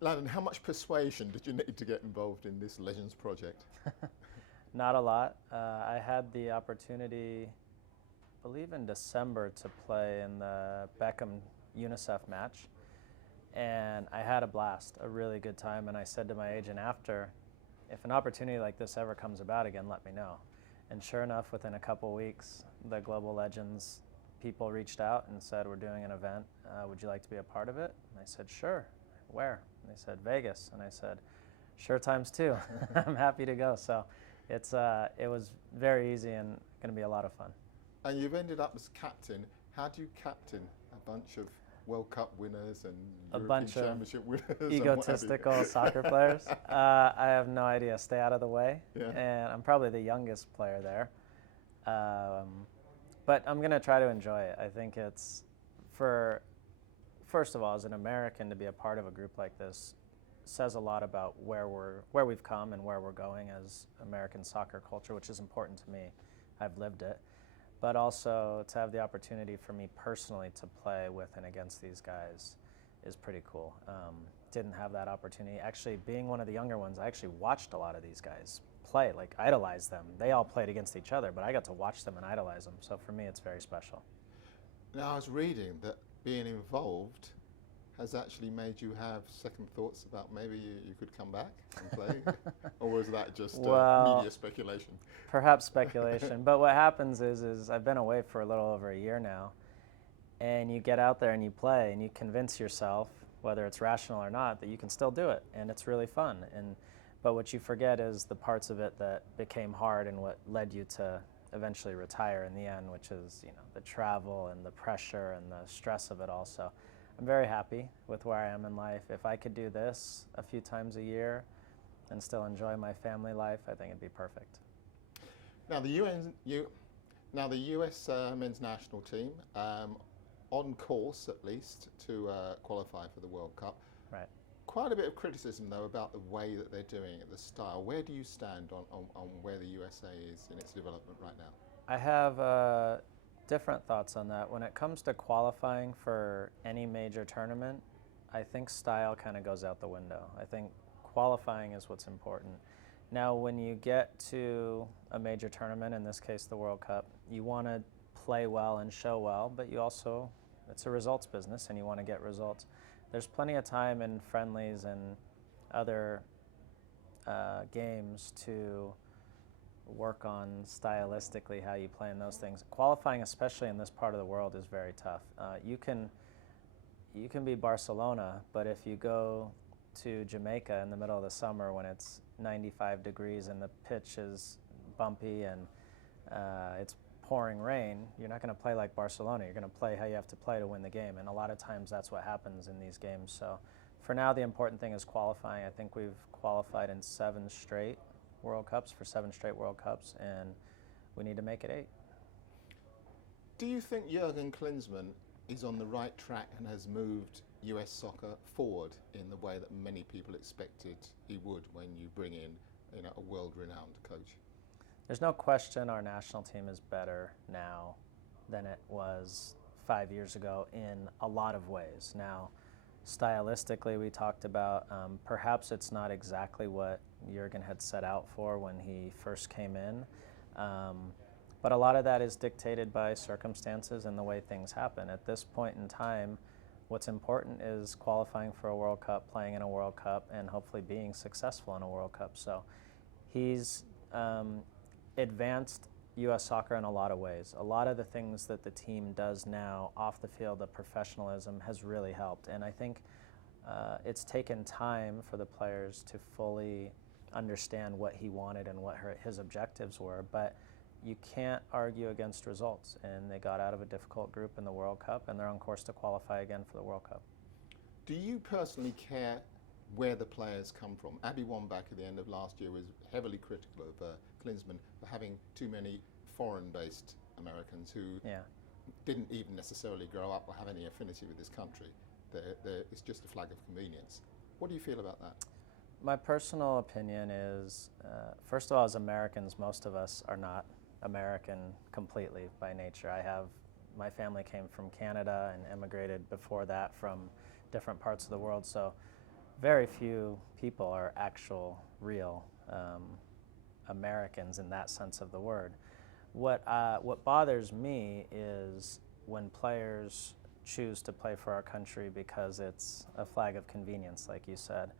Landon, how much persuasion did you need to get involved in this Legends project? Not a lot. I had the opportunity, I believe in December, to play in the Beckham UNICEF match, and I had a blast, a really good time. And I said to my agent after, if an opportunity like this ever comes about again, let me know. And sure enough, within a couple weeks, the Global Legends people reached out and said, we're doing an event. Would you like to be a part of it? And I said, sure. Where? And they said, Vegas. And I said, sure times two. I'm happy to go. So it was very easy and going to be a lot of fun. And you've ended up as captain. How do you captain a bunch of World Cup winners and A European bunch of Championship winners? egotistical soccer players. I have no idea. Stay out of the way. Yeah. And I'm probably the youngest player there. But I'm going to try to enjoy it. I think it's first of all, as an American, to be a part of a group like this says a lot about where we've come and where we're going as American soccer culture, which is important to me. I've lived it. But also to have the opportunity for me personally to play with and against these guys is pretty cool. Didn't have that opportunity. Actually, being one of the younger ones, I actually watched a lot of these guys play, like idolized them. They all played against each other, but I got to watch them and idolize them. So for me, it's very special. Now, I was reading that being involved has actually made you have second thoughts about maybe you could come back and play? Or was that just media speculation? Perhaps speculation. But what happens is I've been away for a little over a year now, and you get out there and you play and you convince yourself, whether it's rational or not, that you can still do it, and it's really fun. But what you forget is the parts of it that became hard and what led you to eventually retire in the end, which is the travel and the pressure and the stress of it all. So I'm very happy with where I am in life. If I could do this a few times a year and still enjoy my family life, I think it'd be perfect. Now the US men's national team, on course at least to qualify for the World Cup. Right. Quite a bit of criticism though about the way that they're doing it, the style. Where do you stand on where the USA is in its development right now? I have different thoughts on that. When it comes to qualifying for any major tournament, I think style kind of goes out the window. I think qualifying is what's important. Now, when you get to a major tournament, in this case the World Cup, you want to play well and show well, but you also, it's a results business and you want to get results. There's plenty of time in friendlies and other games to work on stylistically how you play in those things. Qualifying, especially in this part of the world, is very tough. You can be Barcelona, but if you go to Jamaica in the middle of the summer when it's 95 degrees and the pitch is bumpy and it's pouring rain, you're not going to play like Barcelona. You're going to play how you have to play to win the game, and a lot of times that's what happens in these games. So for now, the important thing is qualifying. I think we've qualified in 7 straight World Cups, and we need to make it 8. Do you think Jurgen Klinsmann is on the right track and has moved US soccer forward in the way that many people expected he would when you bring in a world-renowned coach? There's no question our national team is better now than it was 5 years ago in a lot of ways. Now, stylistically, we talked about perhaps it's not exactly what Jurgen had set out for when he first came in, but a lot of that is dictated by circumstances and the way things happen. At this point in time, what's important is qualifying for a World Cup, playing in a World Cup, and hopefully being successful in a World Cup. So he's advanced U.S. soccer in a lot of ways. A lot of the things that the team does now off the field, the professionalism, has really helped. And I think it's taken time for the players to fully understand what he wanted and what his objectives were. But you can't argue against results. And they got out of a difficult group in the World Cup, and they're on course to qualify again for the World Cup. Do you personally care where the players come from? Abby Wambach at the end of last year was heavily critical of Klinsmann for having too many foreign-based Americans who didn't even necessarily grow up or have any affinity with this country. It's just a flag of convenience. What do you feel about that? My personal opinion is, first of all, as Americans, most of us are not American completely by nature. My family came from Canada and emigrated before that from different parts of the world, so very few people are actual, real Americans in that sense of the word. What bothers me is when players choose to play for our country because it's a flag of convenience, like you said.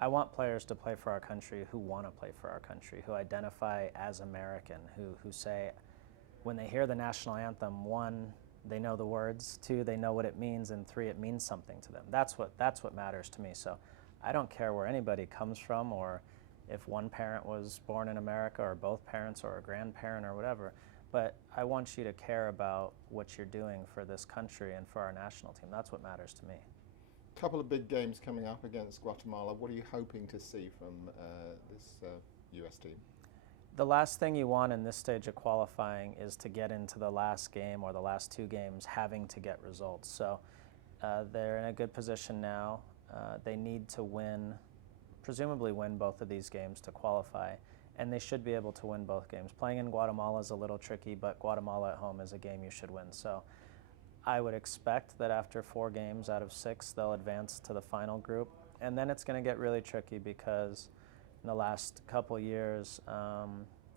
I want players to play for our country who want to play for our country, who identify as American, who say, when they hear the national anthem, one, they know the words, two, they know what it means, and three, it means something to them. That's what matters to me. So I don't care where anybody comes from, or if one parent was born in America, or both parents, or a grandparent, or whatever. But I want you to care about what you're doing for this country and for our national team. That's what matters to me. A couple of big games coming up against Guatemala. What are you hoping to see from this US team? The last thing you want in this stage of qualifying is to get into the last game or the last two games having to get results. So they're in a good position now. They need to win, presumably win both of these games to qualify, and they should be able to win both games. Playing in Guatemala is a little tricky, but Guatemala at home is a game you should win. So I would expect that after 4 games out of 6, they'll advance to the final group. And then it's going to get really tricky because in the last couple years,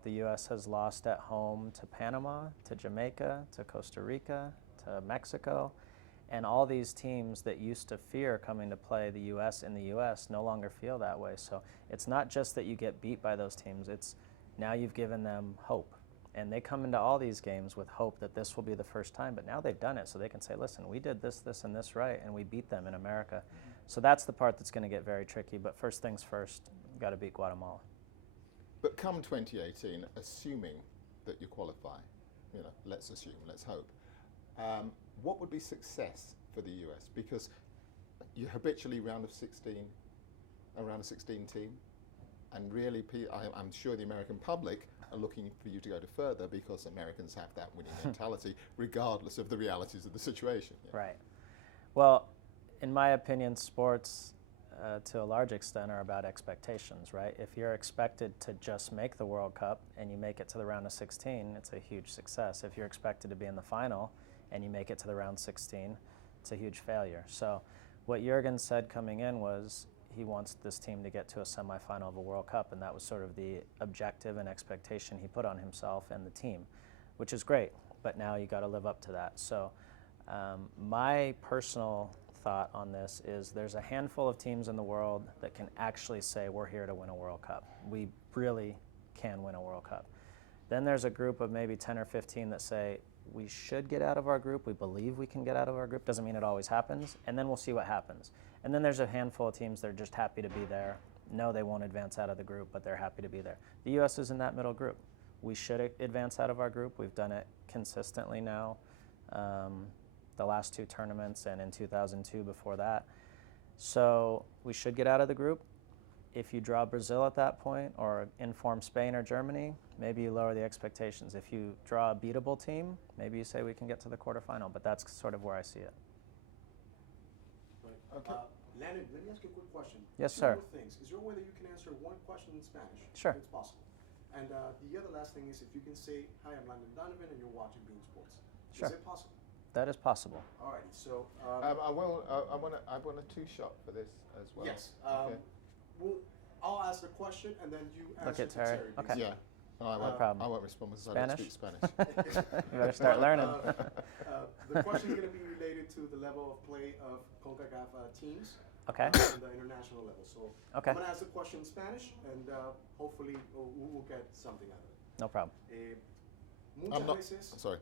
the U.S. has lost at home to Panama, to Jamaica, to Costa Rica, to Mexico. And all these teams that used to fear coming to play the U.S. in the U.S. no longer feel that way. So it's not just that you get beat by those teams, it's now you've given them hope. And they come into all these games with hope that this will be the first time, but now they've done it, so they can say, listen, we did this, this, and this right, and we beat them in America. So that's the part that's going to get very tricky, but first things first, you've got to beat Guatemala. But come 2018, assuming that you qualify, let's assume, let's hope, what would be success for the US? Because you habitually a round of 16 team, and really, I'm sure the American public are looking for you to go to further because Americans have that winning mentality regardless of the realities of the situation. Yeah. Right. Well, in my opinion, sports to a large extent are about expectations, right? If you're expected to just make the World Cup and you make it to the round of 16, it's a huge success. If you're expected to be in the final and you make it to the round 16, it's a huge failure. So what Jurgen said coming in was he wants this team to get to a semifinal of a World Cup, and that was sort of the objective and expectation he put on himself and the team, which is great, but now you got to live up to that. So my personal thought on this is there's a handful of teams in the world that can actually say we're here to win a World Cup. We really can win a World Cup. Then there's a group of maybe 10 or 15 that say we should get out of our group, we believe we can get out of our group, doesn't mean it always happens, and then we'll see what happens. And then there's a handful of teams that are just happy to be there. No, they won't advance out of the group, but they're happy to be there. The U.S. is in that middle group. We should advance out of our group. We've done it consistently now, the last 2 tournaments and in 2002 before that. So we should get out of the group. If you draw Brazil at that point or inform Spain or Germany, maybe you lower the expectations. If you draw a beatable team, maybe you say we can get to the quarterfinal, but that's sort of where I see it. Okay. Landon, let me ask you a quick question. Yes, Two sir. more things. Is there a way that you can answer one question in Spanish? Sure. If it's possible. And the other last thing is if you can say, hi, I'm Landon Donovan, and you're watching Bean Sports. Sure. Is it possible? That is possible. Alrighty, so... I want a 2-shot for this as well. yes. Okay. I'll ask the question, and then you answer Look at to Terry. please. Okay. Yeah. No, No problem. I won't respond because I don't Spanish? speak Spanish. You better start learning. The question is going to be related to the level of play of CONCACAF teams. Okay. On the international level. So Okay. I'm going to ask the question in Spanish, and hopefully we'll get something out of it. No problem. Muchas veces. Sorry.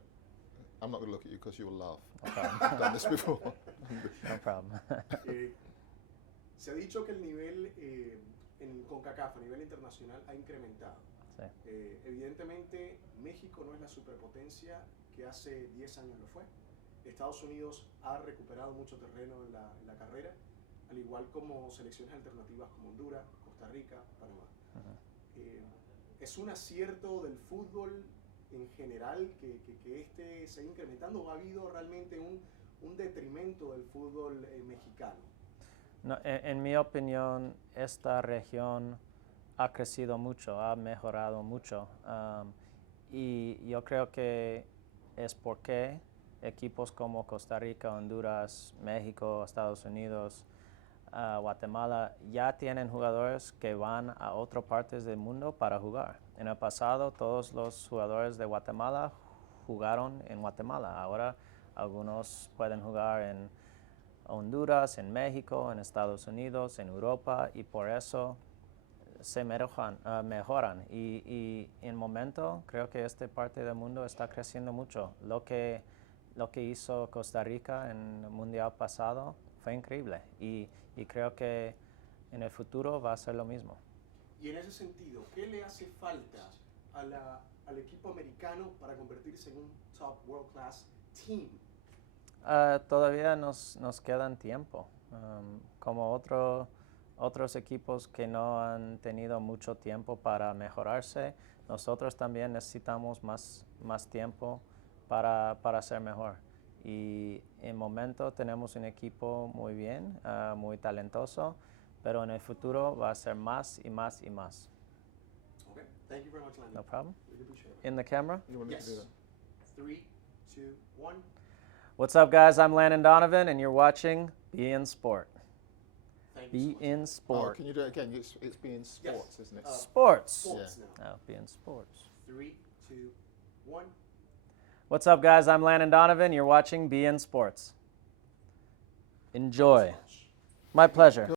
I'm not going to look at you because you will laugh. No problem. I've done this before. No problem. Se ha dicho que el nivel en CONCACAF a nivel internacional ha incrementado. Sí. Evidentemente, México no es la superpotencia que hace 10 años lo fue. Estados Unidos ha recuperado mucho terreno en la carrera, al igual como selecciones alternativas como Honduras, Costa Rica, Panamá. ¿Es un acierto del fútbol en general que este se ha incrementando o ha habido realmente un detrimento del fútbol mexicano? No, en mi opinión, esta región ha crecido mucho, ha mejorado mucho. Y yo creo que es porque equipos como Costa Rica, Honduras, México, Estados Unidos Guatemala ya tienen jugadores que van a otras partes del mundo para jugar. En el pasado, todos los jugadores de Guatemala jugaron en Guatemala. Ahora, algunos pueden jugar en Honduras, en México, en Estados Unidos, en Europa, y por eso se mejoran. Y en el momento, creo que esta parte del mundo está creciendo mucho. Lo que hizo Costa Rica en el Mundial pasado fue increíble. Y creo que en el futuro va a ser lo mismo. Y en ese sentido, ¿qué le hace falta al equipo americano para convertirse en un top world class team? Todavía nos quedan tiempo. Como otros equipos que no han tenido mucho tiempo para mejorarse, nosotros también necesitamos más tiempo para ser mejor. Y en el momento tenemos un equipo muy bien, muy talentoso, pero en el futuro va a ser más y más y más. Okay. Thank you very much, Landon. No problem. Really appreciate it. In the camera? You want me Yes. to do that? 3, 2, 1. What's up, guys? I'm Landon Donovan, and you're watching Be in Sport. Thank Be you so much. in Oh, Sport. can you do it again? It's being sports, isn't it? Sports. Sports Yeah. now. Oh, Be in Sports. 3, 2, 1. What's up, guys? I'm Landon Donovan. You're watching Be in Sports. Enjoy. Thank you so much. My pleasure.